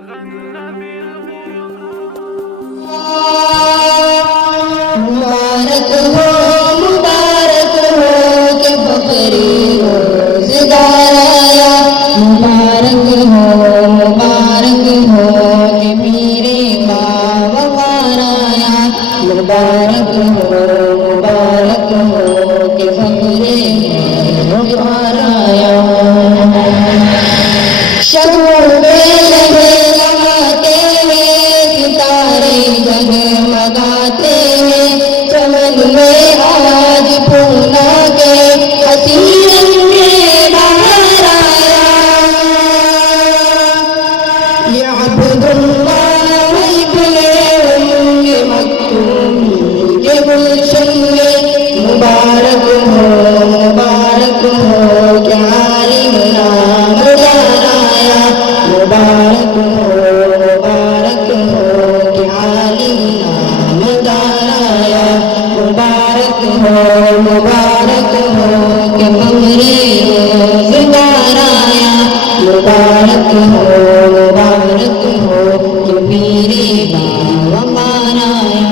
مبارک ہو کہ بکری روزگار آیا، مبارک ہو کہ میرے باوقار آیا، مبارک ہو کہ بکری روزگار آیا۔ شبوں میں لگے لگاتے ہیں ستارے جگمگاتے ہیں، چمن میں آج پھولا کے حسین کے باہر آیا۔ یہ عبداللہ ابن مکتوم کے گلشن میں مبارک ہو کہ عالم نامدار آیا، مبارک ہو کہ عالم نامدار آیا، مبارک ہو کہ ممرے روزگار آیا، مبارک ہو کہ میرے باوقار آیا۔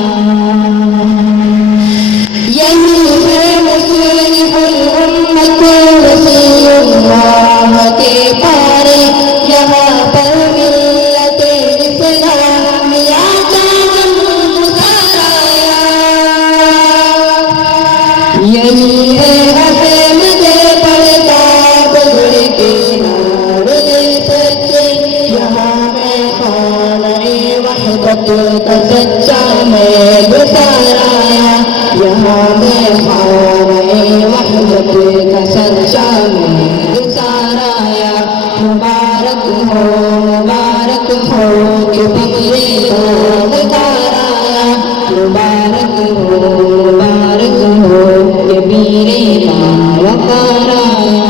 یہی ہے مصلح الامت وصی اللہ کے پارے، یہاں پر ملت اسلامیہ کا غمگسار آیا۔ یہی ہے احمد پڑھتا بزرگ کے نعرے سچے، یہاں میں خانہ وحدت کا سچا میں گزار آیا، یہاں میں خانہ وحدت کا سچا میں گزار آیا۔ مبارک ہو کہ بکرے روزگار آیا، مبارک ہو کہ میرے باوقار آیا۔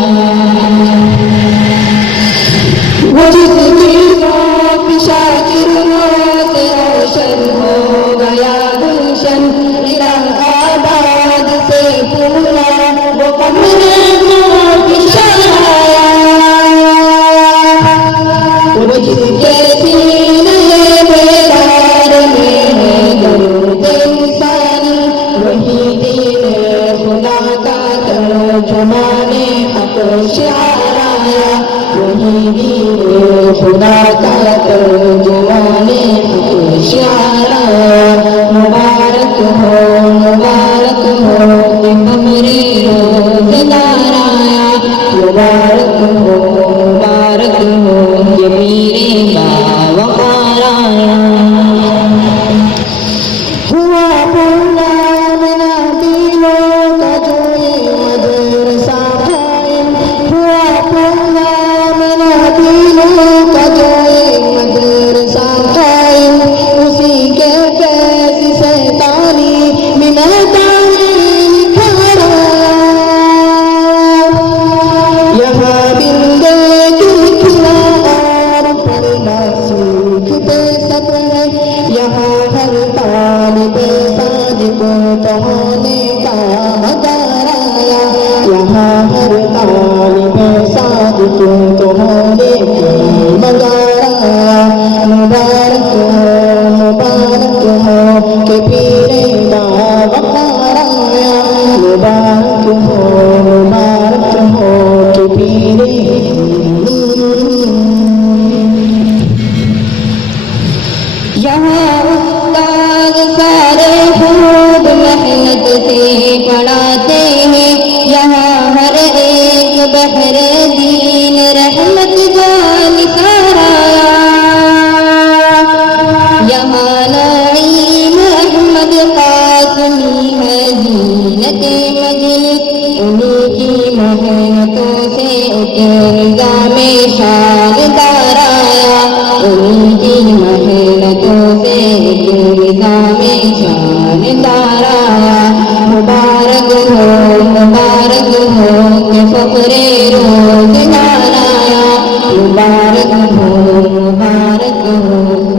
وہ جس کی ذات شاکر روز روشن ہو گیا گلشن، الہ آباد سے پھولا وہ قمر نوبشار آیا۔ وہ جس کے سینے بیدار میں ہے درد انسانی، وہی دین خدا کا ترجمان حق شعار آیا، وہی دین خدا کا ترجمان حق شعار آیا۔ مبارک ہو کہ ممرے روزگار آیا، مبارک ہو کہ میرے باوقار آیا۔ ہوا پورا منا دلوں کا جو یہ مدرسہ قائم، ہوا پورا منا دلوں کا جو یہ مدرسہ قائم، اسی کے فیض سے تعلیم نکھار آیا۔ یہاں بندے کی کھلا اور پڑھنا سیکھتے سب ہیں، یہاں ہر طالب صادق تو ہونے کا مدار آیا، یہاں ہر طالب صادق تو ہونے کا مدار آیا۔ مبارک ہو کہ پیر باوقار آیا، مبارک ہو کہ پیر۔ یہاں استاد سارے خوب محنت سے پڑھاتے ہیں، یہاں ہر ایک بحر دین رحمت جانثار آیا۔ یہاں نعیم احمد قاسمی ہے زینت مجلس، انہی کی محنتوں سے ایک نظام شاندار آیا، انہی کی محنتوں سے ایک نظام شاندار آیا۔ مبارک ہو کہ فخر روزگار آیا، مبارک ہو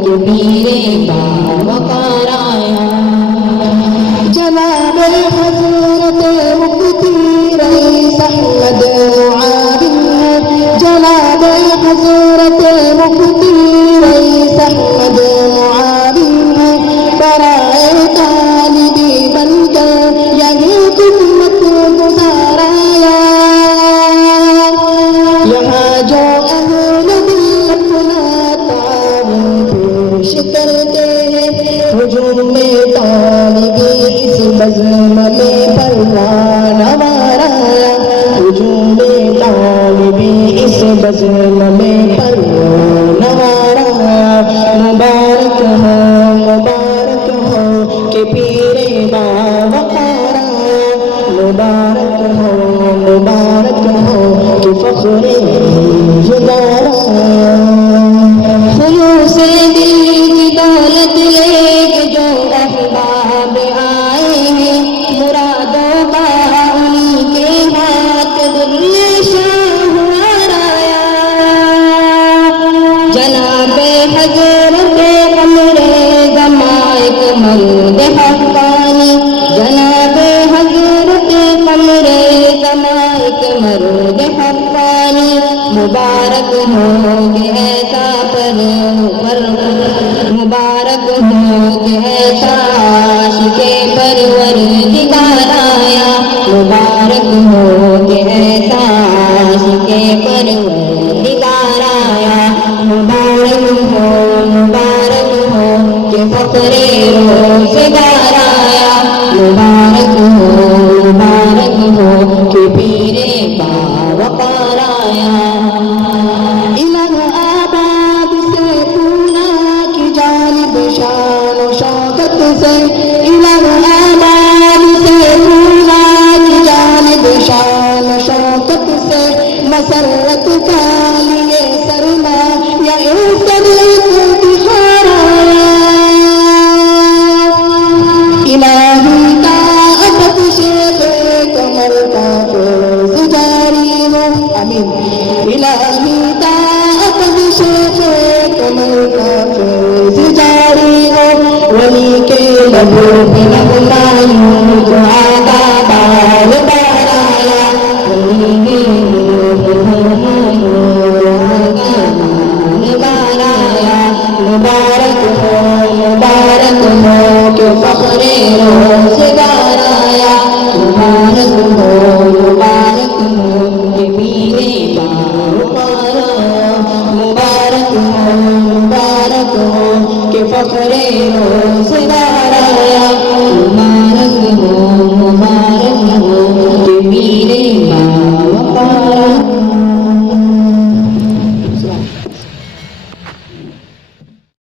کہ میرے باوقار آیا۔ جناب حضرت مفتی رئیس احمد معاون، جناب حضرت مفتی رئیس حضرت قمر زمائک مرود حقانی جناب حضرت قمر زمائک مرود حقانی مبارک ہو کہ ایسا مبارک ہو کہ ایسا عاشق پروردگار آیا مبارک ہو کہ ایسا عاشق پروردگار آیا مبارک ہو کہ فخر روزگار آیا مبارک ہو کہ پیر باوقار آیا الہ آباد سے پونا کی جانب شان و شوکت سے الہ آباد سے پونا کی جانب شان و شوکت سے مسرت کا لیے سرما یا بہار آیا الہی طاقت شیخ کمر کا فیض جاری ہو آمین الہی طاقت شیخ کمر کا فیض جاری ہو ولی کے لبوں پہ نغمائیوں جو آقا بار بار آیا ولی کے بار آیا مبارک ہو کہ فخر روزگار آیا مبارک ہو کہ پیر باوقار آیا مبارک ہو کہ فخر روزگار آیا مبارک ہو